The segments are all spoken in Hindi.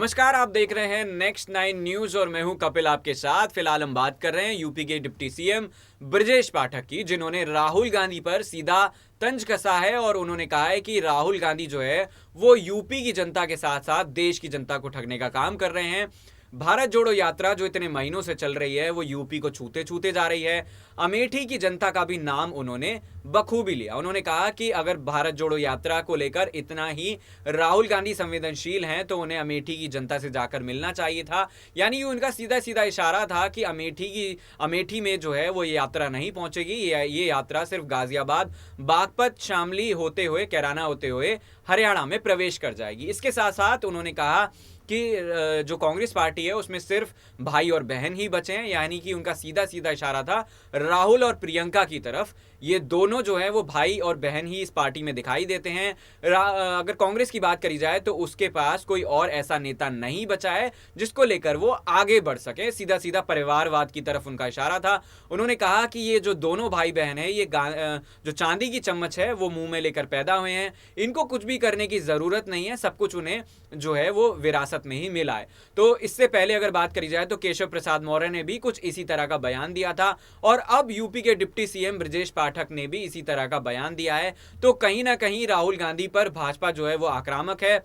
नमस्कार, आप देख रहे हैं नेक्स्ट 9 न्यूज और मैं हूं कपिल आपके साथ। फिलहाल हम बात कर रहे हैं यूपी के डिप्टी सीएम ब्रजेश पाठक की, जिन्होंने राहुल गांधी पर सीधा तंज कसा है और उन्होंने कहा है कि राहुल गांधी जो है वो यूपी की जनता के साथ साथ देश की जनता को ठगने का काम कर रहे हैं। भारत जोड़ो यात्रा जो इतने महीनों से चल रही है वो यूपी को छूते छूते जा रही है। अमेठी की जनता का भी नाम उन्होंने बखूबी लिया। उन्होंने कहा कि अगर भारत जोड़ो यात्रा को लेकर इतना ही राहुल गांधी संवेदनशील हैं तो उन्हें अमेठी की जनता से जाकर मिलना चाहिए था। यानी ये उनका सीधा सीधा इशारा था कि अमेठी में जो है वो ये यात्रा नहीं पहुंचेगी। ये यात्रा सिर्फ गाजियाबाद, बागपत, शामली होते हुए, कैराना होते हुए हरियाणा में प्रवेश कर जाएगी। इसके साथ साथ उन्होंने कहा कि जो कांग्रेस पार्टी है उसमें सिर्फ भाई और बहन ही बचे हैं। यानी कि उनका सीधा सीधा इशारा था राहुल और प्रियंका की तरफ। ये दोनों जो है वो भाई और बहन ही इस पार्टी में दिखाई देते हैं। अगर कांग्रेस की बात करी जाए तो उसके पास कोई और ऐसा नेता नहीं बचा है जिसको लेकर वो आगे बढ़ सके। सीधा सीधा परिवारवाद की तरफ उनका इशारा था। उन्होंने कहा कि ये जो दोनों भाई बहन है ये जो चांदी की चम्मच है वो मुंह में लेकर पैदा हुए हैं। इनको कुछ भी करने की जरूरत नहीं है, सब कुछ उन्हें जो है वो विरासत में ही मिला है। तो इससे पहले अगर बात करी जाए तो केशव प्रसाद मौर्य ने भी कुछ इसी तरह का बयान दिया था और अब यूपी के डिप्टी सीएम ब्रजेश पाठक ने भी इसी तरह का बयान दिया है। तो कहीं ना कहीं राहुल गांधी पर भाजपा जो है वो आक्रामक है।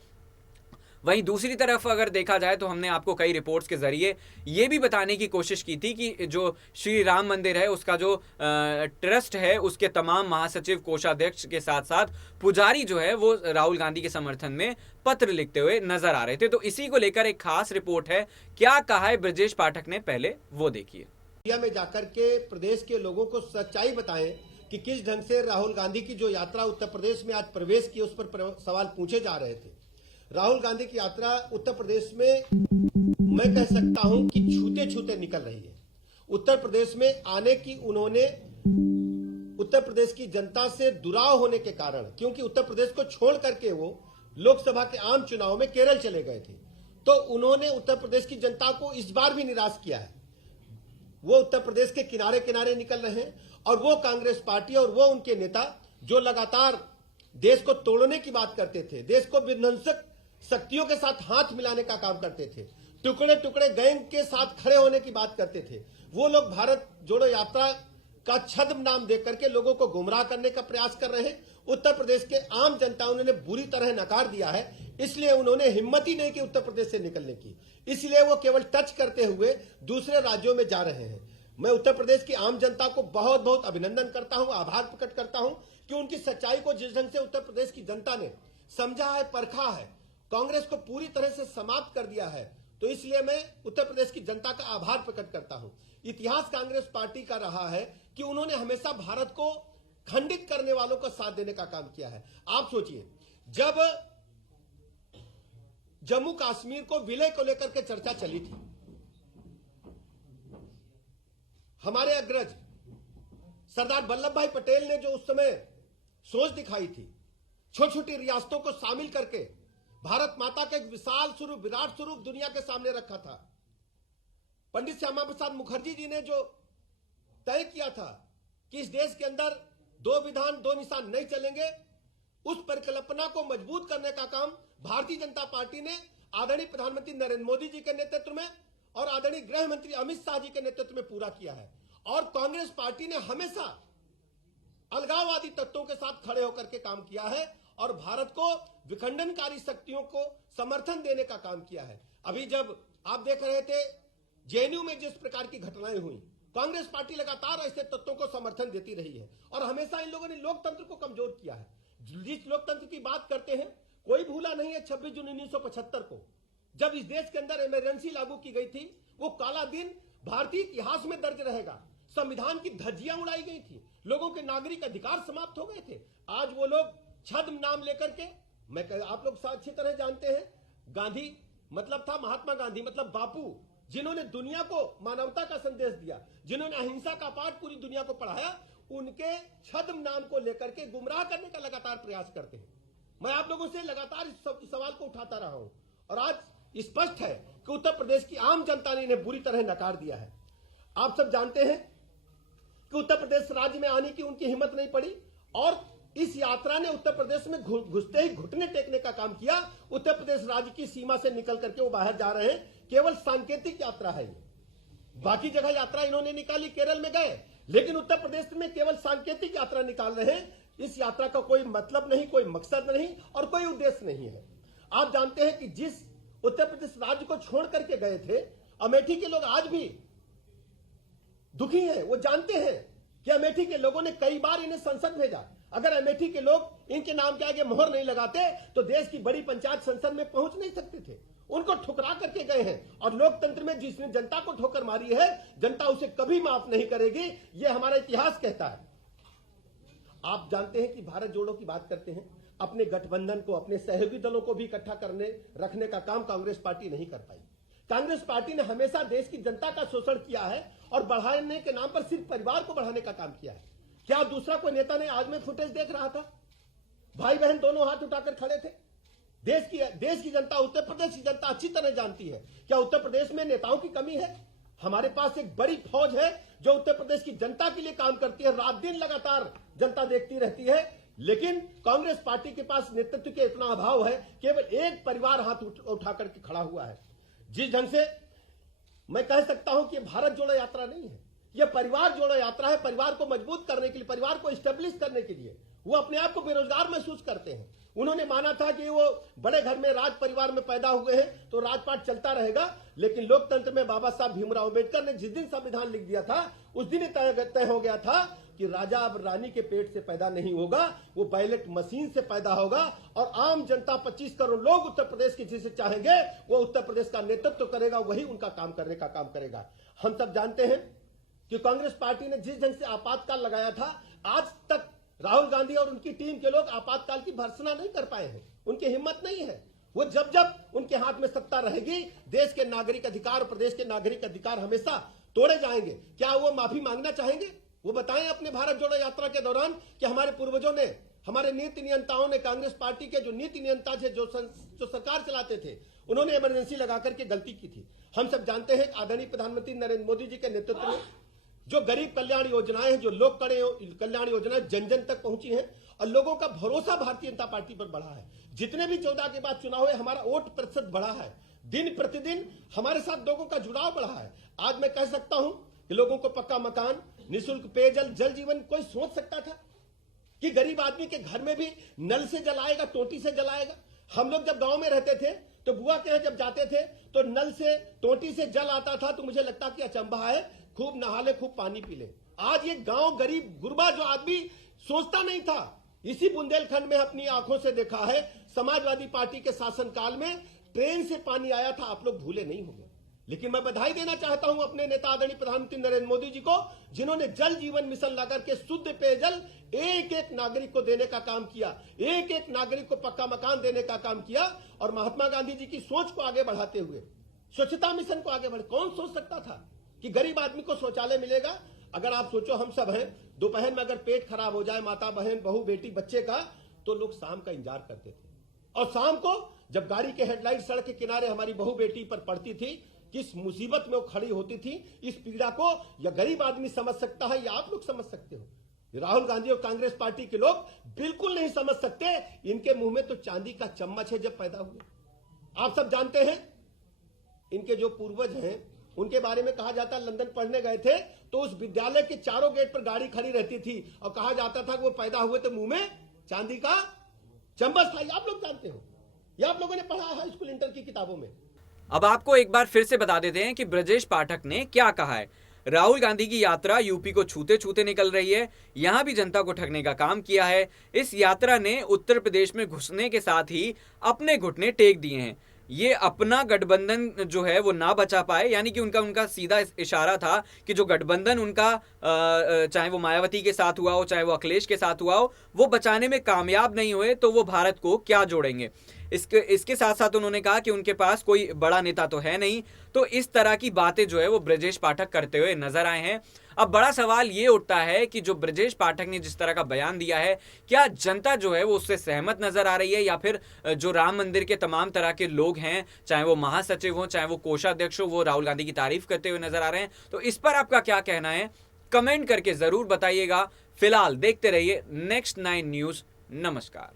वहीं दूसरी तरफ अगर देखा जाए तो हमने आपको कई रिपोर्ट्स के जरिए ये भी बताने की कोशिश की थी कि जो श्री राम मंदिर है उसका जो ट्रस्ट है उसके तमाम महासचिव, कोषाध्यक्ष के साथ साथ पुजारी जो है वो राहुल गांधी के समर्थन में पत्र लिखते हुए नजर आ रहे थे। तो इसी को लेकर एक खास रिपोर्ट है। क्या कहा है ब्रजेश पाठक ने, पहले वो देखिए। इंडिया में जाकर के प्रदेश के लोगों को सच्चाई बताएं कि किस ढंग से राहुल गांधी की जो यात्रा उत्तर प्रदेश में आज प्रवेश की, उस पर सवाल पूछे जा रहे थे। राहुल गांधी की यात्रा उत्तर प्रदेश में मैं कह सकता हूं कि छूते छूते निकल रही है। उत्तर प्रदेश में आने की उन्होंने उत्तर प्रदेश की जनता से दुराव होने के कारण, क्योंकि उत्तर प्रदेश को छोड़ करके वो लोकसभा के आम चुनाव में केरल चले गए थे, तो उन्होंने उत्तर प्रदेश की जनता को इस बार भी निराश किया है। वो उत्तर प्रदेश के किनारे किनारे निकल रहे हैं और वो कांग्रेस पार्टी और वो उनके नेता जो लगातार देश को तोड़ने की बात करते थे, देश को विध्वंसक शक्तियों के साथ हाथ मिलाने का काम करते थे, टुकड़े टुकड़े गैंग के साथ खड़े होने की बात करते थे, वो लोग भारत जोड़ो यात्रा का छद्म नाम देकर के लोगों को गुमराह करने का प्रयास कर रहे हैं। उत्तर प्रदेश के आम जनता उन्होंने बुरी तरह नकार दिया है, इसलिए उन्होंने हिम्मत ही नहीं की उत्तर प्रदेश से निकलने की। इसलिए वो केवल टच करते हुए दूसरे राज्यों में जा रहे हैं। मैं उत्तर प्रदेश की आम जनता को बहुत बहुत अभिनंदन करता हूं, आभार प्रकट करता हूं कि उनकी सच्चाई को जिस ढंग से उत्तर प्रदेश की जनता ने समझा है, परखा है, कांग्रेस को पूरी तरह से समाप्त कर दिया है, तो इसलिए मैं उत्तर प्रदेश की जनता का आभार प्रकट करता हूं। इतिहास कांग्रेस पार्टी का रहा है कि उन्होंने हमेशा भारत को खंडित करने वालों का साथ देने का काम किया है। आप सोचिए, जब जम्मू कश्मीर को विलय को लेकर के चर्चा चली थी, हमारे अग्रज सरदार वल्लभ भाई पटेल ने जो उस समय सोच दिखाई थी, छोटी छोटी रियासतों को शामिल करके भारत माता का एक विशाल स्वरूप, विराट स्वरूप दुनिया के सामने रखा था। पंडित श्यामा प्रसाद मुखर्जी जी ने जो तय किया था कि इस देश के अंदर दो विधान दो निशान नहीं चलेंगे, उस परिकल्पना को मजबूत करने का काम भारतीय जनता पार्टी ने आदरणीय प्रधानमंत्री नरेंद्र मोदी जी के नेतृत्व में और आदरणीय गृह मंत्री अमित शाह जी के नेतृत्व में पूरा किया है। और कांग्रेस पार्टी ने हमेशा अलगाववादी तत्वों के साथ खड़े होकर के काम किया है और भारत को विखंडनकारी शक्तियों को समर्थन देने का काम किया है। अभी जब आप देख रहे थे जेएनयू में जिस प्रकार की घटनाएं हुई, कांग्रेस पार्टी लगातार ऐसे तत्वों को समर्थन देती रही है और हमेशा इन लोगों ने लोकतंत्र को कमजोर किया है। जिस लोकतंत्र की बात करते हैं, कोई भूला नहीं है 26 जून 1975 को, जब इस देश के अंदर इमरजेंसी लागू की गई थी। वो काला दिन भारतीय इतिहास में दर्ज रहेगा। संविधान की धज्जियां उड़ाई गई थी, लोगों के नागरिक अधिकार समाप्त हो गए थे। आज वो लोग छद्म नाम लेकर के, आप लोग अच्छी तरह जानते हैं, गांधी मतलब था महात्मा गांधी, मतलब बापू, जिन्होंने दुनिया को मानवता का संदेश दिया, जिन्होंने अहिंसा का पाठ पूरी दुनिया को पढ़ाया, उनके छद्म नाम को लेकर के गुमराह करने का लगातार प्रयास करते हैं। मैं आप लोगों से लगातार इस सवाल को उठाता रहा हूं और आज स्पष्ट है कि उत्तर प्रदेश की आम जनता ने इन्हें बुरी तरह नकार दिया है। आप सब जानते हैं कि उत्तर प्रदेश राज्य में आने की उनकी हिम्मत नहीं पड़ी और इस यात्रा ने उत्तर प्रदेश में घुसते ही घुटने टेकने का काम किया। उत्तर प्रदेश राज्य की सीमा से निकल करके वो बाहर जा रहे हैं। केवल सांकेतिक यात्रा है ये। बाकी जगह यात्रा इन्होंने निकाली, केरल में गए, लेकिन उत्तर प्रदेश में केवल सांकेतिक यात्रा निकाल रहे हैं। इस यात्रा का कोई मतलब नहीं, कोई मकसद नहीं और कोई उद्देश्य नहीं है। आप जानते हैं कि जिस उत्तर प्रदेश राज्य को छोड़ करके गए थे, अमेठी के लोग आज भी दुखी हैं। वो जानते हैं कि अमेठी के लोगों ने कई बार इन्हें संसद भेजा। अगर अमेठी के लोग इनके नाम के आगे मोहर नहीं लगाते तो देश की बड़ी पंचायत संसद में पहुंच नहीं सकते थे। उनको ठुकरा करके गए हैं और लोकतंत्र में जिसने जनता को ठोकर मारी है, जनता उसे कभी माफ नहीं करेगी। यह हमारा इतिहास कहता है। आप जानते हैं कि भारत जोड़ो की बात करते हैं, अपने गठबंधन को, अपने सहयोगी दलों को भी इकट्ठा करने रखने का काम कांग्रेस पार्टी नहीं कर पाई। कांग्रेस पार्टी ने हमेशा देश की जनता का शोषण किया है और बढ़ाने के नाम पर सिर्फ परिवार को बढ़ाने का काम किया है। क्या दूसरा कोई नेता ने आज में फुटेज देख रहा था? भाई बहन दोनों हाथ उठाकर खड़े थे। देश की जनता, उत्तर प्रदेश की जनता अच्छी तरह जानती है क्या उत्तर प्रदेश में नेताओं की कमी है। हमारे पास एक बड़ी फौज है जो उत्तर प्रदेश की जनता के लिए काम करती है। रात दिन लगातार जनता देखती रहती है, लेकिन कांग्रेस पार्टी के पास नेतृत्व के इतना अभाव है, केवल एक परिवार हाथ उठा करके खड़ा हुआ है। जिस ढंग से मैं कह सकता हूं कि भारत जोड़ो यात्रा नहीं है, यह परिवार जोड़ो यात्रा है। परिवार को मजबूत करने के लिए, परिवार को स्टेब्लिश करने के लिए। वो अपने आप को बेरोजगार महसूस करते हैं। उन्होंने माना था कि वो बड़े घर में, राज परिवार में पैदा हुए हैं तो राजपाट चलता रहेगा, लेकिन लोकतंत्र में बाबा साहब भीमराव अंबेडकर ने जिस दिन संविधान लिख दिया था, उस दिन तय हो गया था कि राजा अब रानी के पेट से पैदा नहीं होगा, वो बैलेट मशीन से पैदा होगा और आम जनता 25 करोड़ लोग उत्तर प्रदेश की जिसे चाहेंगे वो उत्तर प्रदेश का नेतृत्व करेगा, वही उनका काम करने का काम करेगा। हम सब जानते हैं कि कांग्रेस पार्टी ने जिस ढंग से आपातकाल लगाया था, आज तक राहुल गांधी और उनकी टीम के लोग आपातकाल की भर्त्सना नहीं कर पाए हैं। उनकी हिम्मत नहीं है। वो जब जब उनके हाथ में सत्ता रहेगी, देश के नागरिक अधिकार, प्रदेश के नागरिक अधिकार हमेशा तोड़े जाएंगे। क्या वो माफी मांगना चाहेंगे? वो बताएं अपने भारत जोड़ो यात्रा के दौरान कि हमारे पूर्वजों ने, हमारे नीति नियंताओं ने, कांग्रेस पार्टी के जो नीति नियंता थे, जो सरकार चलाते थे, उन्होंने इमरजेंसी लगा करके गलती की थी। हम सब जानते हैं आदरणीय प्रधानमंत्री नरेंद्र मोदी जी के नेतृत्व में जो गरीब कल्याण योजनाएं हैं, जो लोक कल्याण योजनाएं जन जन तक पहुंची हैं और लोगों का भरोसा भारतीय जनता पार्टी पर बढ़ा है। जितने भी 14 के बाद चुनाव हुए, हमारा वोट प्रतिशत बढ़ा है। दिन प्रतिदिन हमारे साथ लोगों का जुड़ाव बढ़ा है। आज मैं कह सकता हूं कि लोगों को पक्का मकान, निःशुल्क पेयजल, जल जीवन, कोई सोच सकता था कि गरीब आदमी के घर में भी नल से जल आएगा, टोटी से जल आएगा? हम लोग जब गांव में रहते थे तो बुआ के यहाँ जब जाते थे तो नल से, टोटी से जल आता था तो मुझे लगता कि अचंभा है, खूब नहा ले, खूब पानी पी ले। आज ये गांव गरीब गुरबा जो आदमी सोचता नहीं था, इसी बुंदेलखंड में अपनी आंखों से देखा है। समाजवादी पार्टी के शासनकाल में ट्रेन से पानी आया था, आप लोग भूले नहीं होंगे। लेकिन मैं बधाई देना चाहता हूं अपने नेता आदरणीय प्रधानमंत्री नरेंद्र मोदी जी को, जिन्होंने जल जीवन मिशन लाकर के शुद्ध पेयजल एक एक नागरिक को देने का काम किया, एक एक नागरिक को पक्का मकान देने का काम किया और महात्मा गांधी जी की सोच को आगे बढ़ाते हुए स्वच्छता मिशन को आगे बढ़े। कौन सोच सकता था कि गरीब आदमी को शौचालय मिलेगा? अगर आप सोचो, हम सब हैं, दोपहर में अगर पेट खराब हो जाए माता बहन, बहू, बेटी, बच्चे का, तो लोग शाम का इंतजार करते थे। और शाम को जब गाड़ी के हेडलाइट सड़क के किनारे हमारी बहू बेटी पर पड़ती थी, किस मुसीबत में वो खड़ी होती थी, इस पीड़ा को या गरीब आदमी समझ सकता है या आप लोग समझ सकते हो? राहुल गांधी और कांग्रेस पार्टी के लोग बिल्कुल नहीं समझ सकते। इनके मुंह में तो चांदी का चम्मच है जब पैदा हुए। आप सब जानते हैं इनके जो पूर्वज हैं उनके बारे में कहा जाता है, लंदन पढ़ने गए थे तो उस विद्यालय के चारों गेट पर गाड़ी खड़ी रहती थी और कहा जाता था कि वो पैदा हुए तो मुंह में चांदी का चम्मच था। आप लोग जानते हो, या आप लोगों ने पढ़ा है स्कूल इंटर की किताबों में। अब आपको एक बार फिर से बता देते हैं कि ब्रजेश पाठक ने क्या कहा है। राहुल गांधी की यात्रा यूपी को छूते छूते निकल रही है, यहां भी जनता को ठगने का काम किया है। इस यात्रा ने उत्तर प्रदेश में घुसने के साथ ही अपने घुटने टेक दिए हैं। ये अपना गठबंधन जो है वो ना बचा पाए, यानी कि उनका सीधा इशारा था कि जो गठबंधन उनका चाहे वो मायावती के साथ हुआ हो, चाहे वो अखिलेश के साथ हुआ हो, वो बचाने में कामयाब नहीं हुए तो वो भारत को क्या जोड़ेंगे। इसके साथ साथ उन्होंने कहा कि उनके पास कोई बड़ा नेता तो है नहीं। तो इस तरह की बातें जो है वो ब्रजेश पाठक करते हुए नजर आए हैं। अब बड़ा सवाल ये उठता है कि जो ब्रजेश पाठक ने जिस तरह का बयान दिया है, क्या जनता जो है वो उससे सहमत नजर आ रही है, या फिर जो राम मंदिर के तमाम तरह के लोग हैं, चाहे वो महासचिव हो, चाहे वो कोषाध्यक्ष हो, वो राहुल गांधी की तारीफ करते हुए नजर आ रहे हैं। तो इस पर आपका क्या कहना है, कमेंट करके जरूर बताइएगा। फिलहाल देखते रहिए नेक्स्ट 9 न्यूज। नमस्कार।